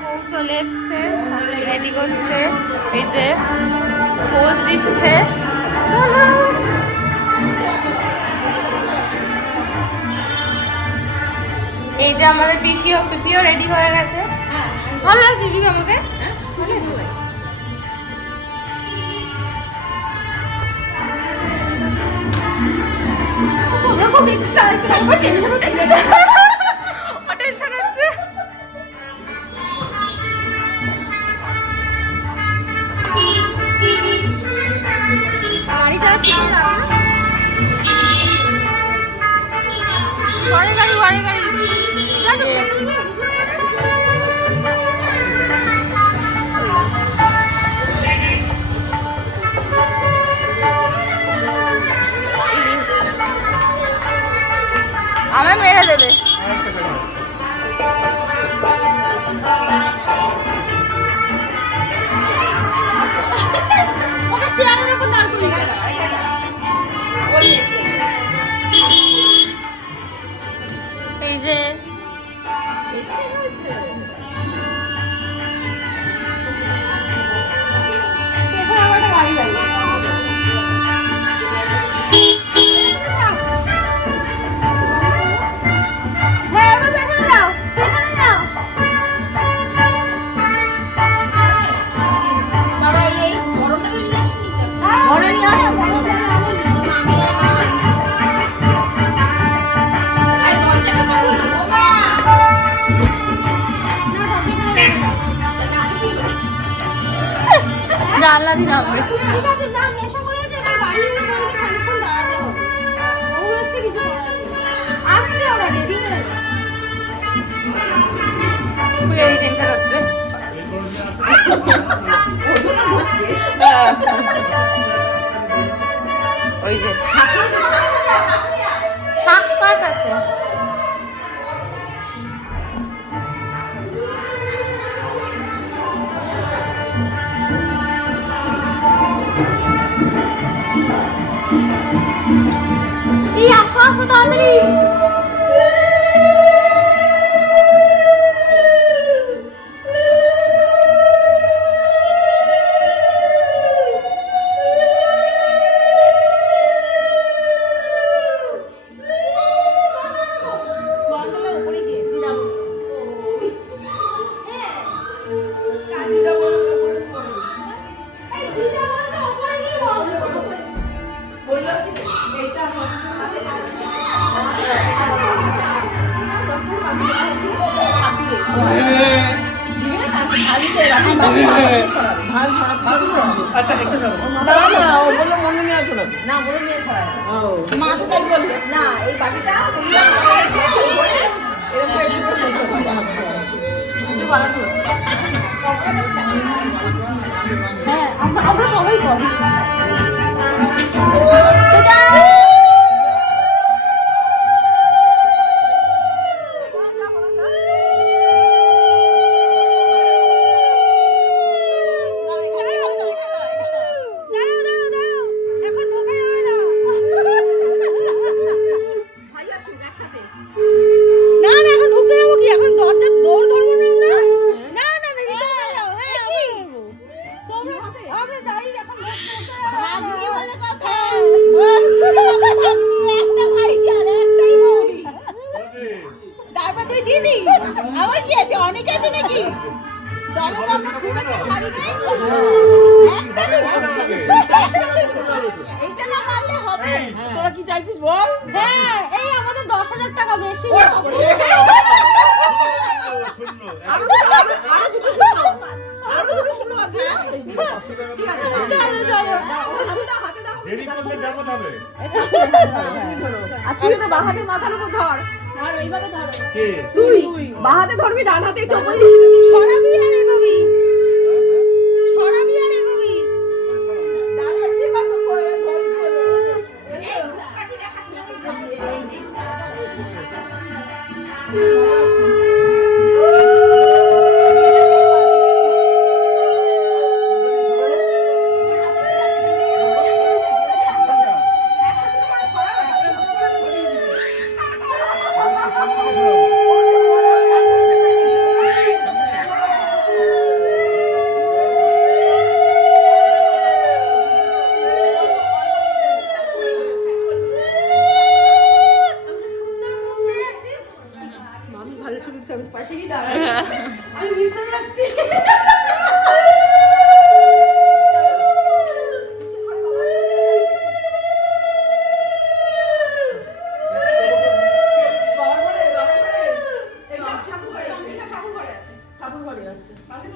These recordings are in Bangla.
বউ চলে এসছে, রেডি করছে, এই যে পোজ দিচ্ছে। চলো এই যে আমাদের পিপিও রেডি হয়ে গেছে। ভালো লাগছে পিপি আমাকে? আমরা খুব এক্সাইটেড, আমার টেনশন হচ্ছে। টেনশন হচ্ছে। গাড়িটা কি রাখা? পরে গাড়ি জানো ভেতরে গিয়ে ভিডিও করে। আমায় মেরে দেবে। ওকে চেয়ারের উপর দাঁড় করিয়ে দাও। এই যে পেছনে আমার একটা গাড়ি দাঁড়িয়ে। জানলা দিন হবে। ঠিক আছে না নেশা করে আছে এবার গাড়ি এলে বলবে খানিকক্ষণ দাঁড়াতে হবে। ও এসে কিছু করার নেই। আসছে ওরা রেডি হয়ে গেছে। পুরো টেনশন হচ্ছে। ওই যে শাক কাট আছে। এই আসো আসো তাড়াতাড়ি। আচ্ছা একটু না ও বললো মনে নিয়ে ছড়াবে না মনে নিয়ে ছড়াবে মা তো তাই বলে না এই বাটিটা হ্যাঁ আমরা সবাই করি। দিদি আমার কি আছে অনেক আছে নাকি দলে তো আমরা খুব একটা ভারী নেই একটা এইটা না মারলে হবে তোরা কি চাইছিস বল হ্যাঁ এই আমাদের 10,000 টাকা বেশি আরো দুটো শুনো আছে ঠিক আছে চলো চলো হাতে দাও দেরি করলে কেমন হবে আর তুই এটা বাঁ হাতে মাথার উপর ধর আর এইভাবে ধর কে তুই বাঁ হাতে ধরবি ডান হাতে একটু উপরে ছড়াবি আর এগোবি ডান হাত দিয়ে কত কই ভালো ছবি ছবি পাশেই দাঁড়ায় আমি মিশে যাচ্ছি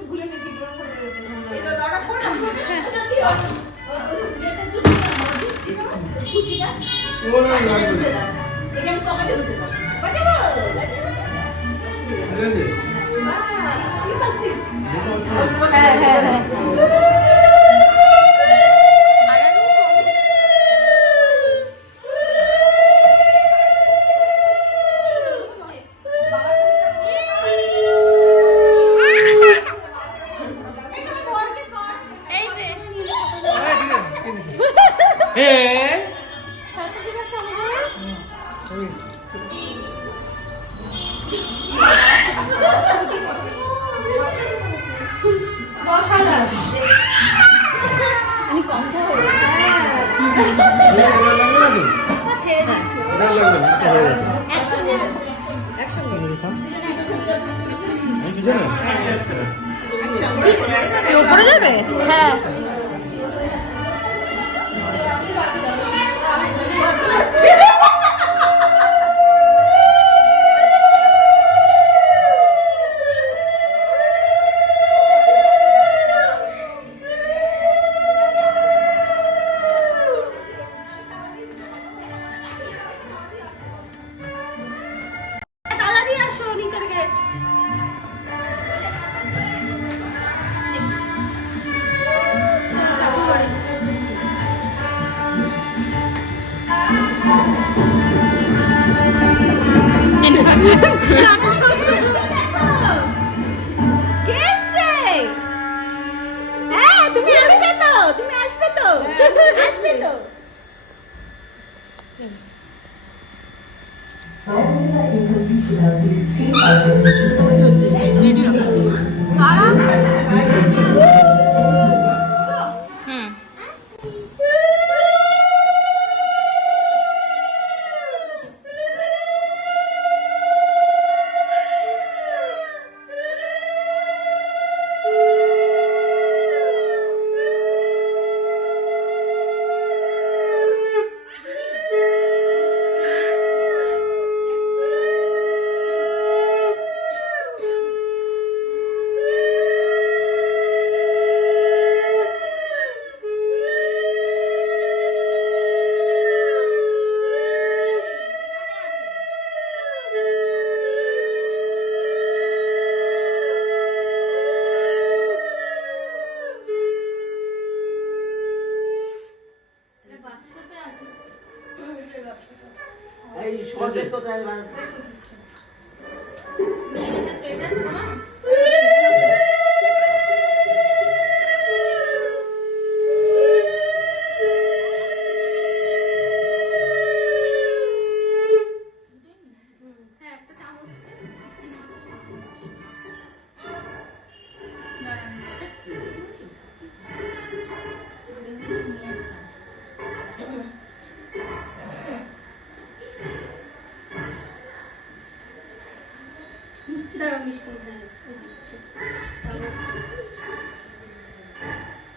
ভুলে গেছি উপরে যাবে হ্যাঁ ভিডিও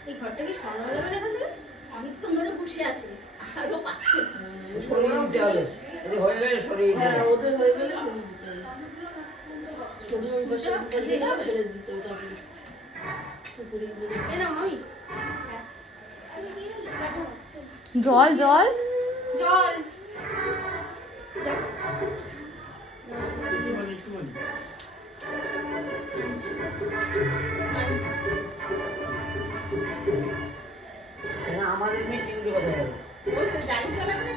এই ঘরটা কি সরানো যাবে না এখান থেকে? অনেকক্ষণ ধরে বসে আছে আরো পাচ্ছে সরিয়ে দিতে হবে যদি হয়ে গেলে সরিয়ে দিতে হবে ওদের হয়ে গেলে সরিয়ে দিতে হবে সরিয়ে ওই পাশে ফেলে দিতে হবে এ না মামি জল জল জল আমাদের মিষ্টিগুলি কথা হবে ওই তো গাড়ি চালাচ্ছে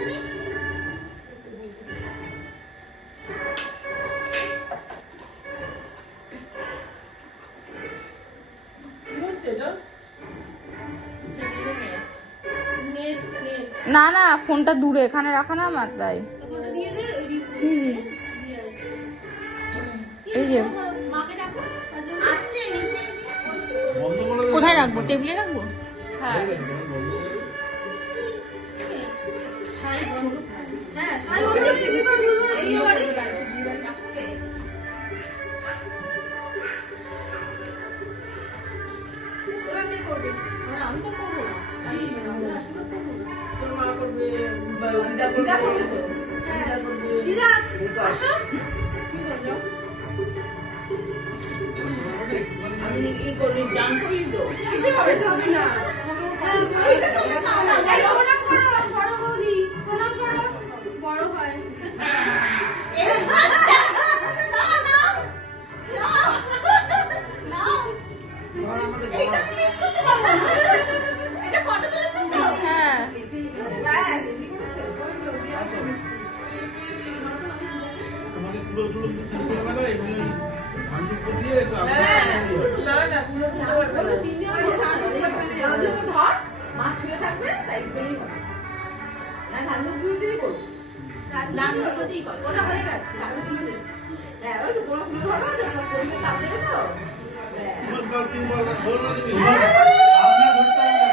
না না না ফোনটা দূরে এখানে রাখা না আমার তাই এই যে কোথায় রাখবো টেবিলে রাখবো হ্যাঁ আমি তো করবো না। তোর মা করবে, দিদা করবে তো? হ্যাঁ। দিদা, আসো। কি করলো? আমি ই করি, জান করি তো। কিছু হবে না। এই প্রণাম করো, বড় বৌদি, প্রণাম করো, বড় ভাই। হ্যাঁ। তোমাকে তুলো তুলো তুলো করবে না, এগুলো ভান্ডুপ দিয়ে একটু না, না, পুরো দিতে পারবে ওই না। তো 3 জন ধর, মা ছুঁয়ে থাকবে, তাই করেই হবে। না, ধানুক দুই দিয়েই করবো। লাড্ডুর প্রতিই করো। ওটা হয়ে গেছে, তারপরে তুলে দেবে। হ্যাঁ, ওই তো তোমরা তুলে ধরো, তোমরা করলে তাপ দেবে তো? হ্যাঁ। তিনবার তিনবার ধরো না তুমি। আপনার ধরতে হবে না।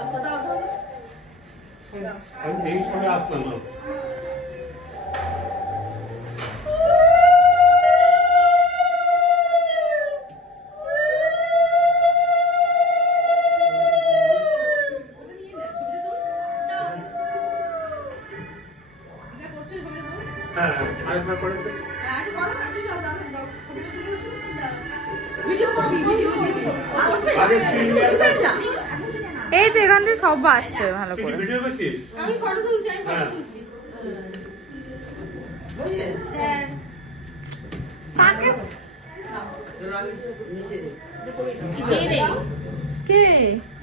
আচ্ছা, দাও, ধরো। আমি এই সময় আসলাম না। হ্যাঁ, আরেকবার করে দে। আগে স্ক্রিন এই তো এখান থেকে সব আসছে ভালো তুই কি করে। ভিডিও করছিস? আমি ফটো তুলছি, আমি ফটো হ্যাঁ। তুলছি। বুঝলে? হ্যাঁ। কাকে নিজে দে। কে রে? কে?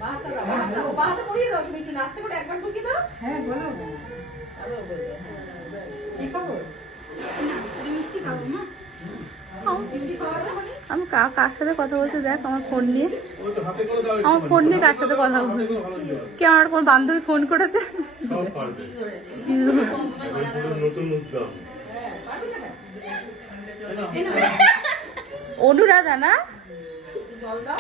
বাহাতে দাও, বাহাতে দাও। বাহাতে পরিয়ে দাও, তুমি একটু নাচতে করে একবার ঢুকিয়ে দাও। হ্যাঁ, বলো না। তারপরে বলবে, হ্যাঁ, ব্যাস। কি খবর? মিষ্টি খাবো মা। মিষ্টি খাওয়াবে মানে? আমি কার সাথে কথা বলছি দেখ আমার ফোন নিয়ে। ওই তো হাতে করে দাও। আমার ফোন নিয়ে কার সাথে কথা বলছি? হাতে করে ভালো দিও। কে আমার কোন বান্ধবী ফোন করেছে? সব পারবে। নতুন উদ্যম। হ্যাঁ, পারবে না? অনুরাধা না? জল দাও।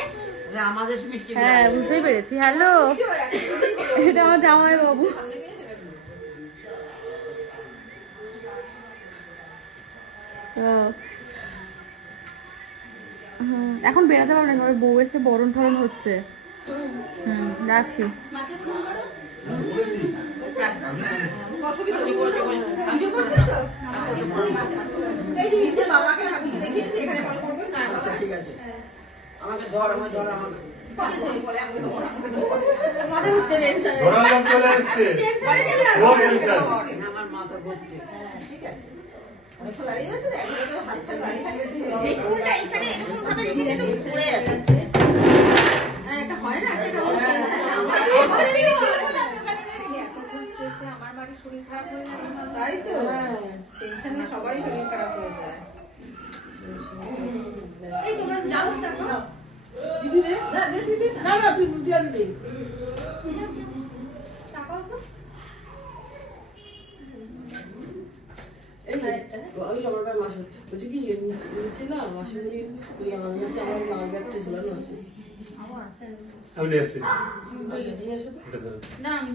এটা আমাদের মিষ্টি হ্যাঁ বুঝতেই পেরেছি। হ্যালো, কি হয়, একটা মিষ্টি করো। এটা আমার জামাই বাবু। সামনে গিয়ে দেবে। এখন বেড়াতে পারবে না, বউ এসে বরণ ঠরণ হচ্ছে। রাখছি। মাকে ফোন করো। বলেছি। অসুবিধা নেই, ভিডিও করছিস তো? এই যে নিচে বাবাকে হাতিকে দেখিয়েছি, এখানে ফলো করবে না। আচ্ছা, ঠিক আছে। আমাকে ধর, আমাকে ধর, আমাকে। মাথায় উঠছে টেনশন। ধরার লোক চলে এসছে। টেনশনে চলে আসবে। ও টেনশন। আমার মাথা ঘুরছে। হ্যাঁ, ঠিক আছে। অনেকক্ষণ দাঁড়িয়ে রয়েছে তো, এখন তো হাত ছাড়া দাঁড়িয়ে থাকবে। এই ফুলটা এখানে এরকম ভাবে রেখে দিলে তো পড়ে যাচ্ছে। হ্যাঁ, একটা হয় না, একটা বলছে। আমাদের এদিকে ছিল না। তাই তো, টেনশনে সবারই শরীর খারাপ হয়ে যায়। এই তোমরা যাও, দেখো। দিদি রে? না, দে দিদি। না, না, তুই বুঝিয়ে দিবি। তাকাও তো। এই, আমি সকালবেলা মাসে বলছি কি নিচে না মাসের ওই আঙুলটা আমার লাল ব্যাগটা ঝুলানো আছে। আমি নিয়ে আসছি। আচ্ছা, ঠিক আছে। এটা ধরো। না, আমি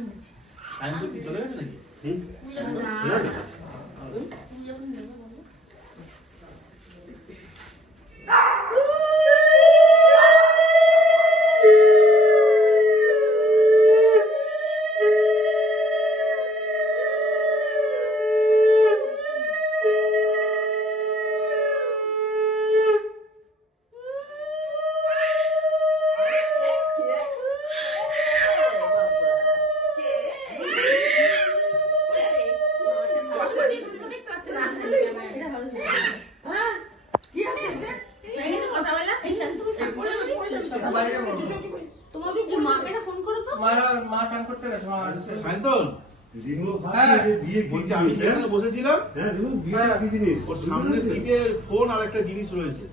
সায়ন্তন কি চলে গেছে নাকি? হুম? না, না। হ্যাঁ? কি আছে এটা? সায়ন্তন, হ্যাঁ। বলছি আমি যেখানে বসেছিলাম হ্যাঁ, কি জিনিস? ওর সামনের সিটে ফোন আর একটা জিনিস রয়েছে,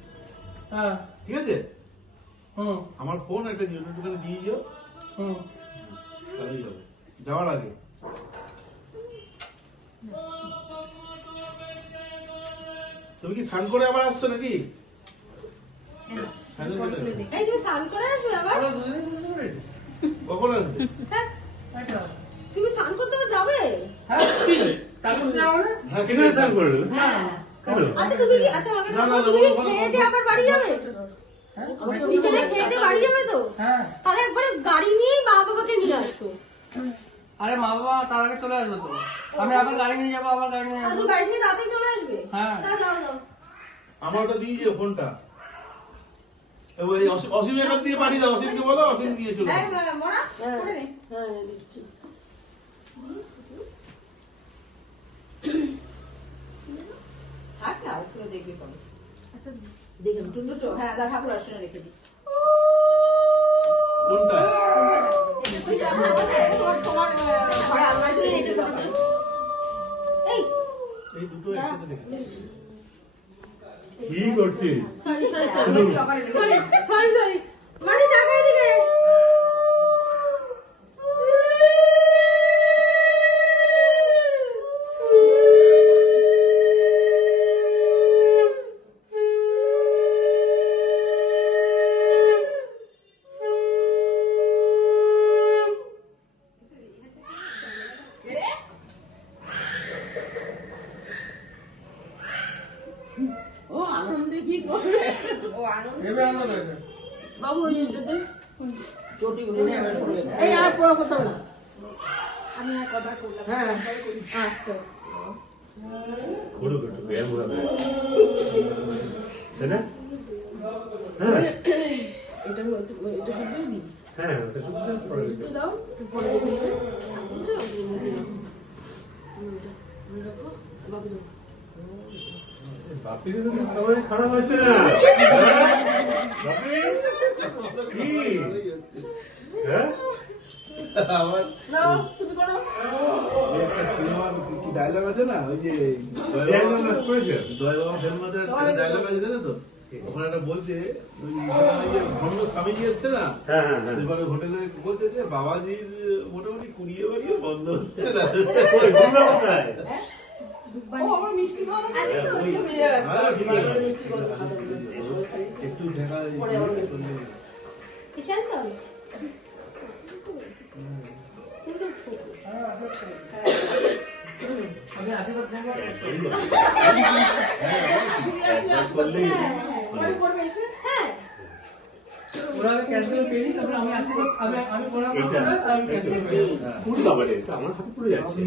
হ্যাঁ। ঠিক আছে? হুম, আমার ফোন একটা জিনিস ওখানে দিয়ে যাও, হুম। তাহলেই হবে যাওয়ার আগে। তুমি কি স্নান করে আবার আসছো নাকি? সায়ন্তন কোথায় গেল? এই তুমি স্নান করে আসবে আবার? আমরা দুজনেই বুঝতে পারি। কখন আসবে? হ্যাঁ, তুমি স্নান করতে যাবে? হ্যাঁ, এখানে স্নান করবে? হ্যাঁ। কেন? আচ্ছা তুমি কি আচ্ছা আমাকে না, না, তুমি কি না, খেয়ে দিয়ে আবার বাড়ি যাবে? বিকেলে খেয়ে দিয়ে বাড়ি যাবে তো? তাহলে একবারে গাড়ি নিয়েই মা বাবাকে নিয়ে আসো। আরে মা বাবা তার আগে চলে আসবে তো, আমি আবার গাড়ি নিয়ে যাবো, আবার গাড়ি নিয়ে আর যাবো। তুমি গাড়ি নিয়ে তাড়াতাড়ি চলে আসবে? হ্যাঁ। তা যাও যাও। আমার ওটা দিয়ে যে ফোনটা ওই অসীম এখান দিয়ে পাঠিয়ে দাও, অসীমকে বলো, অসীম দিয়ে চলে এই, আসবে। মোনা, হ্যাঁ করে নে। হ্যাঁ দিচ্ছি। থাক না, ওগুলো দেখবি পরে। আচ্ছা, দেখে দুটো, হ্যাঁ, দা ঠাকুর আসনে রেখে দিই। কোনটা? তুই যা ভাবো যে, তোমার ঘরে আলমারিতে রেখে দিতে পারো। এই, এই দুটো একসাথে দেখে কি করছিস? সরি, মানে টাকা দিকে। ও আনন্দে কি করবে? ও আনন্দ। ভেবে আনন্দ পেয়েছে। বাবু ওই যেতে চটিগুলো নিয়ে আমার পড়ে গেছে। এই আর পড়া কোথাও না। আমি আর কভার করলাম। হ্যাঁ আচ্ছা আচ্ছা। করুক একটু, ব্যায়াম হবে। তাই না? হ্যাঁ, এটা শুধু দিই। হ্যাঁ, ওটা শুধু পরে দিতে। একটু দাও, একটু পরে দেখে নেবে। বুঝছো? রাখো, বাবু দাও। বাপির তো খাবার খারাপ হয়েছে না? বাপি? কি? হ্যাঁ? আমার নাও, তুমি করো। একটা সিনেমার কি ডায়লগ আছে না, ওই যে ব্যায়াম করেছে? জয়বাবা ফেলমাদের একটা ডায়লগ আছে, জানো তো? ওখানে একটা বলছে ওই যে ভণ্ড স্বামীজি এসছে না, হ্যাঁ, হ্যাঁ, হ্যাঁ। এবারে হোটেলে বলছে যে বাবাজির মোটামুটি কুড়িয়ে বাড়িয়ে বন্ধ হচ্ছে না। কই, তোমরা কোথায়? ও আমার মিষ্টি ভালো হ্যাঁ, ওই। আরে ঠিক আছে। মিষ্টি করে খাওয়া দাওয়া করবে। একটু ঢাকা পরে আবার বের করলে। কিসের তো? কিন্তু ছোট। একবার করলেই পরে করবে এসে? হ্যাঁ। ওরা আগে ক্যান্সেল পেয়েছি, তারপরে আমি আসি, আমি কোনো এইটা, আমি ক্যান্সেল পেয়েছি। পুরি বাবা রে, এটা আমার হাতে পড়ে যাচ্ছে।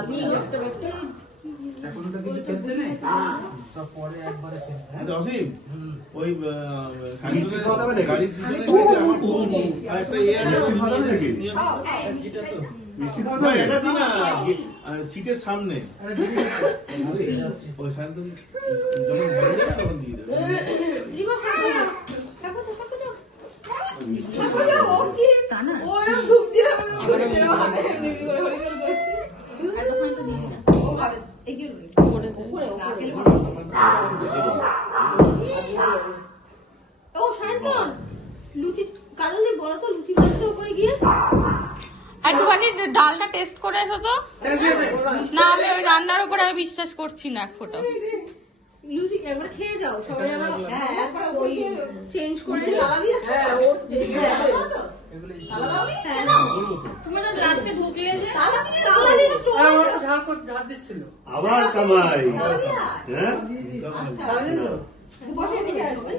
আমি একটা ব্যক্তি আচ্ছা, অসীম, ওই মিষ্টি খাওয়া দাওয়া নাকি? গাড়ির পিছনে গেছে আমার ফোন আর একটা ইয়ে আছে, মিষ্টি খাওয়া দাওয়া নাকি? ও, এই মিষ্টিটা তো। মিষ্টি খাওয়া না, দাওয়া এটা নাকি? না সিটের সামনে আরে দিদি, ওই শান্ত যখন ভরে যাবে তখন দিয়ে দেবে। রিমা ঠাকুর দাও। ঠাকুর দাও, ঠাকুর দাও। মিষ্টি ঠাকুর দাও, ও কি? ও এরকম ঢুক দিয়ে এমনি করছে, ও হাতে এমনি এমনি করে হরি করে করছে। এতক্ষণ তো দিবি না। ও ভাবে, এগিয়ে রবি। উপরে, উপরে। ও শান্তন, লুচি কাজল দিয়ে বলো তো লুচি ভাজতে উপরে গিয়ে। একটুখানি ডালটা টেস্ট করে এসো তো। না, আমি ওই রান্নার উপরে আমি বিশ্বাস করছি না এক ফোঁটা। লুচি একবার খেয়ে যাও সবাই আমার হ্যাঁ একবার ওই চেঞ্জ করে তালা দিয়েছে হ্যাঁ, ও তো চেঞ্জ করে তালা দাও তো তালা দাও নি কেন তুমি তো লাস্টে ঢুকলে যে তালা দিয়ে চলে আরে ওরা তো ঝাল দিচ্ছিল। আবার কামাই। তালা দিয়া হ্যাঁ? আচ্ছা তাহলে তো? বসে দিকে আসবে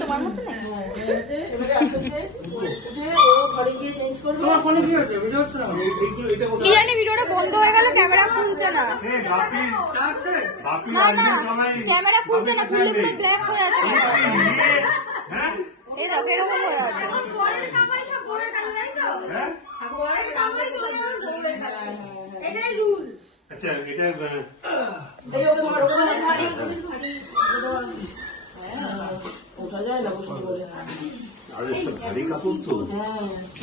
তোমার মতো না হয়েছে, এবারে আস্তে আস্তে উঠে ও ঘরে গিয়ে চেঞ্জ করবে। তোমার ফোনে কি হচ্ছে? ভিডিও হচ্ছে না? এইগুলো এটা কি কোথায়? জানি ভিডিওটা বন্ধ হয়ে গেল, ক্যামেরা খুলছে না। সাকসেস। না না, ক্যামেরা খুলছে না, খুললে পুরো ব্ল্যাক হয়ে আছে। এই দেখো এরকম হয়ে আছে। বরের কামাই সব বরের কাছে যাই তো বরের কামাই চলে যাবে বরের কাছে এটাই রুল আচ্ছা, এটা এই ওকে তোমার ওকে বলে ভারী ওঠা যায় না বসতে বলে। আরে সব ভারী কাপড় তো। হ্যাঁ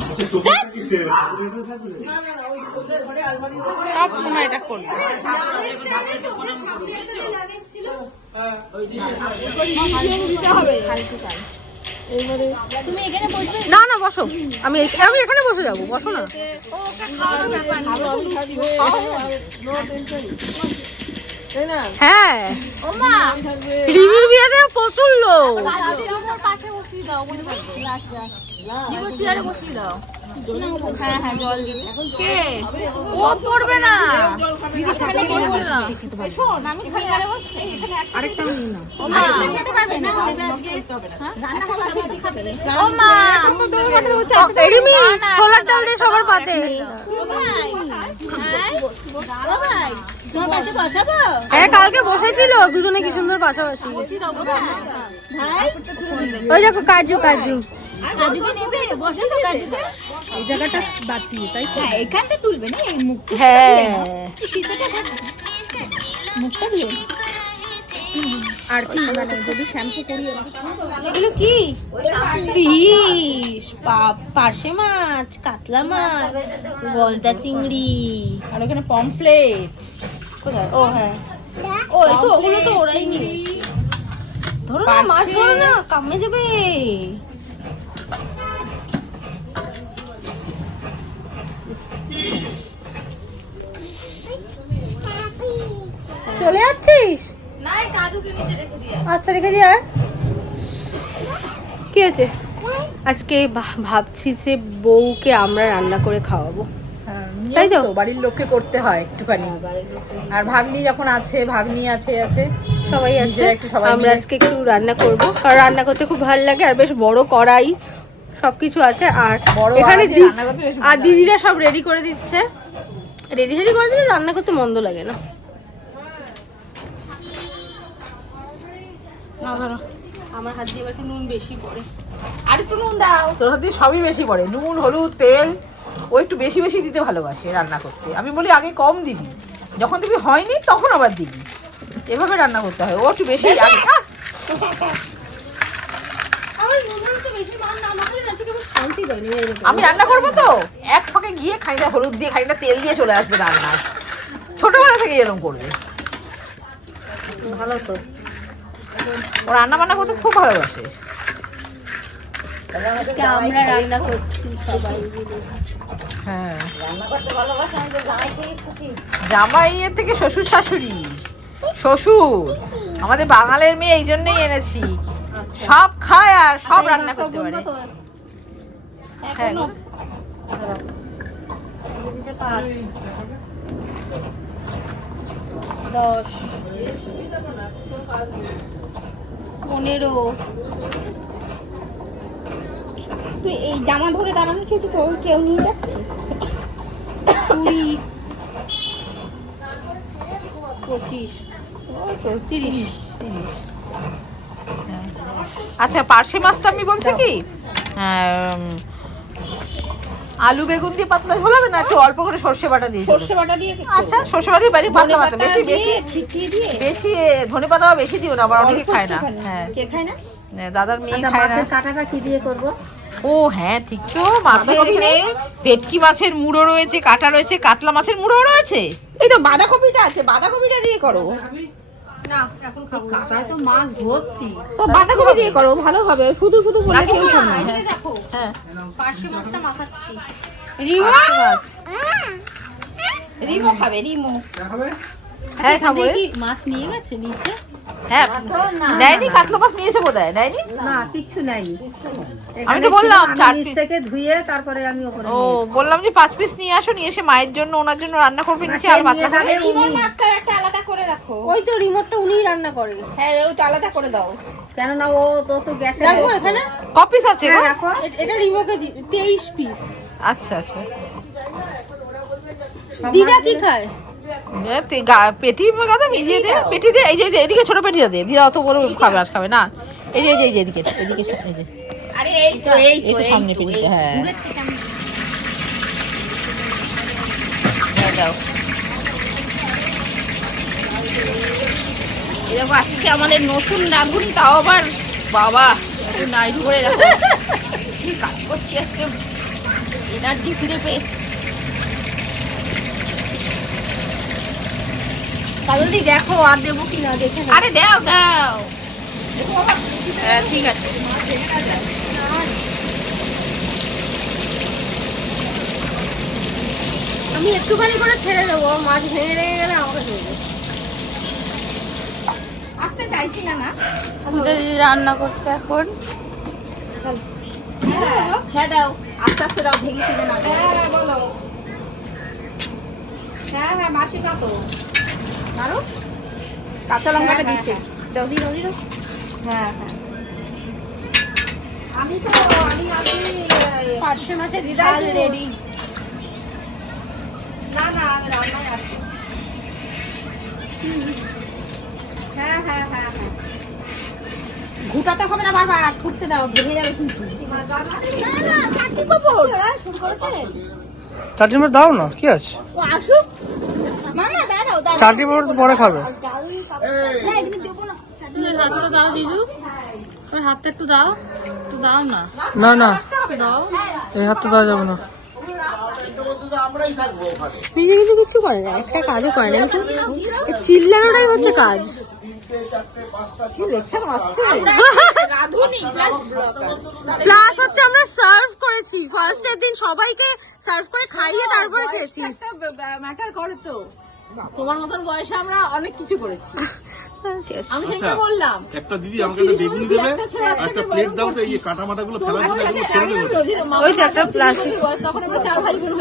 আচ্ছা, চোখটা কিসে? কাপড় এখানে থাকবে? না না না ওই ওদের ঘরে আলমারি সব সময় এটা করবে। না না বসো আমি এখানে বসে যাবো বসো না ওকে খাওয়ার ব্যাপার না। তাই না? হ্যাঁ ওমা রিমির বিয়েতে প্রচুর লোক। রিমোর পাশে বসিয়ে দাও মনে থাকবে রিমোর চেয়ারে বসিয়ে দাও হ্যাঁ হ্যাঁ জল দিবে কে ও পড়বে না এখানে কে বসবে না শোন আমি এখানে বসছি আরেকটাও নিয়ে নাও ওমা খেতে পারবে না রান্না খাবে ওমা আমরা দই কাটে দেবো চারটে রিমি ছোলার ডাল দিয়ে সবার পাতে। ভাই তোমার পাশে বসাবো হ্যাঁ কালকে বসেছিল দুজনে কি সুন্দর পাশাপাশি। বসিয়ে দাও ভাই ওই দেখো কাজু কাজু কাজুকে নেবে বসে তো কাজুকে এই জায়গাটা বাঁচিয়ে তাই হ্যাঁ এখানটা তুলবে না এই মুখ হ্যাঁ শীতটা মুখটা দিয়ে আর কি মানে যদি শ্যাম্পু করি এগুলো কি ফিশ পার্শে মাছ কাতলা মাছ গলদা চিংড়ি আর ওখানে পমফ্লেট কোথায় ও হ্যাঁ ও এই তো ওগুলো তো ওরাই নি ধরো না মাছ ধরো না কামে দেবে চলে যাচ্ছিস না কাজুকে নিচে রেখে দিয়ে আচ্ছা রেখে দিয়ে আর কি আছে আজকে ভাবছি যে বউকে আমরা রান্না করে খাওয়াবো তাই তো? বাড়ির লোককে করতে হয় একটুখানি আর ভাগ্নি যখন আছে ভাগ্নি আছে সবাই আছে নিজেরা একটু সবাই আমরা মিলে- আজকে একটু রান্না করব কারণ রান্না করতে খুব ভালো লাগে আর বেশ বড় কড়াই সবকিছু আছে আর বড় এখানে আছে, রান্না করতে বেশ আর দিদিরা সব রেডি করে দিচ্ছে রেডি করে দিলে রান্না করতে মন্দ লাগে না না ধরো আমার হাত দিয়ে একটু নুন বেশি পড়ে আর একটু নুন দাও তোর হাতে সবই বেশি পড়ে নুন হলুদ তেল ও একটু বেশি বেশি দিতে ভালোবাসে রান্না করতে আমি বলি আগে কম দিবি যখন দিবি হয়নি তখন আবার দিবি এভাবে রান্না করতে হয় ও একটু বেশি আগে আমার নুন তো বেশি মান না মাখলে না ঠিক শান্তি পাইনি এরকম আমি রান্না করবো তো এক ফাঁকে গিয়ে খানিকটা হলুদ দিয়ে খানিকটা তেল দিয়ে চলে আসবে রান্নায় ছোটবেলা থেকে এরকম করবে ভালো তো ও রান্না বান্না করতে খুব ভালোবাসে আজকে আমরা রান্না করছি সবাই মিলে হ্যাঁ জামাইয়ের থেকে শ্বশুর শাশুড়ি শ্বশুর আমাদের বাঙালের মেয়ে এই জন্যই এনেছি সব খায় আর সব রান্না করতে পারে হ্যাঁ। দশ 15 তুই এই জামা ধরে দাঁড়ানো খেয়েছি তো কেউ নিয়ে যাচ্ছে 20 25 30 আচ্ছা পার্শে মাছটা আমি বলছি কি আলু বেগুন দিয়ে পাতলা ঝোল হবে না একটু অল্প করে সর্ষে বাটা দিয়ে সর্ষে বাটা দিয়ে আচ্ছা সর্ষে বাটা বাড়ি পাতলা পাতলা বেশি বেশি ছিটিয়ে দিয়ে বেশি ধনে পাতা বেশি দিও না আবার অনেকে খায় না হ্যাঁ কে খায় না দাদার মেয়ে খায় না কাটাটা কি দিয়ে করব ও হ্যাঁ ঠিক তো মাছের এখানে ভেটকি মাছের মুড়ো রয়েছে কাটা রয়েছে কাতলা মাছের মুড়ো রয়েছে এই তো বাঁধাকপিটা আছে বাঁধাকপিটা দিয়ে করো না এখন খাবো কাটায় তো মাছ ভর্তি তো বাঁধাকপি দিয়ে করো ভালো হবে শুধু শুধু বলে নাকি কেউ না, শোনে না এদিকে দেখো হ্যাঁ পার্শে মাছটা মাখাচ্ছি পার্শে মাছ রিমো খাবে রিমো হ্যাঁ খাবো রে। মাছ নিয়ে গেছে নিচে হ্যাঁ নেয়নি কাতলা মাছ নিয়েছে বোধহয় নেয়নি না কিচ্ছু নাই আমি তো বললাম 4 নিচ থেকে ধুয়ে তারপরে আমি ওপরে ও বললাম যে 5 পিস নিয়ে আসো নিয়ে এসে মায়ের জন্য ওনার জন্য রান্না করবে নিচে আর বাচ্চা খাবে রিমোর মাছটা একটা আলাদা করে রাখো ওই তো রিমোটটা উনিই রান্না করে হ্যাঁ ওইটা আলাদা করে দাও কেননা ও তো গ্যাসে রাখবো এখানে ক পিস আছে গো এটা রিমোকে 23 পিস আচ্ছা আচ্ছা দিদা কি খায় পেটি গাদা মিলিয়ে দে পেটি দে এই যে এদিকে ছোট পেটিটা দে দিদা অত বড় খাবে আজ খাবে না এই যে এদিকে এই যে আরে এই তো এই তো সামনে পেটিটা হ্যাঁ দূরের থেকে আমি দাও এই দেখো আজকে আমাদের নতুন রাঁধুনি তাও আবার বাবা নাইট করে দেখো কি কাজ করছি আজকে এনার্জি ফিরে পেয়েছি কালদি দেখো আর দেবো কিনা দেখে নাও। আরে দাও হ্যাঁ ঠিক আছে আমি একটুখানি করে ছেড়ে দেবো মাছ ভেঙে রেঙে গেলে আমাকে দেবে চাইছি না না পূজা দিদি রান্না করছে এখন। হ্যাঁ দাও আস্তে আস্তে দাও ভেঙে ছিল না হ্যাঁ বলো হ্যাঁ হ্যাঁ মাসিমা তো আরো কাঁচা লঙ্কাটা দিচ্ছে দাও দি দাও দি দাও হ্যাঁ হ্যাঁ আমি পার্শে মাছের ঝাল রেডি না না আমি রান্নায় আছি হ্যাঁ হ্যাঁ হ্যাঁ হ্যাঁ ঘুটাতে হবে না বারবার ঘুরতে দাও ভেঙে যাবে কিন্তু শুরু করেছে চাটনি পাউডার দাও না, কি আছে? ও আসুক মামা দাও দাও চাটনি পাউডার তো পরে খাবে। না এদিকে দেবো না হাতটা দাও দিদু, তোর হাতটা একটু দাও, একটু দাও না। না না, দাও। এই হাতটা দেওয়া যাবে না। নিজে নিজে কিছু করে না, একটা কাজও করে না, কিন্তু চিল্লানোটাই হচ্ছে কাজ। প্লাস হচ্ছে আমরা সার্ভ করেছি, ফার্স্টের দিন সবাইকে সার্ভ করে খাইয়ে তারপরে খেয়েছি। একটা ম্যাটার করে তো তোমার মতন বয়সে আমরা অনেক কিছু করেছি আমি সেটা বললাম একটা দিদি আমাকে একটা বেগুনি দেবে, একটা প্লেট দাও তো, এই যে কাটা মাটা গুলো ফেলা যাবে, এগুলো ফেলে দেবো। তখন আমরা 4 ভাই বোন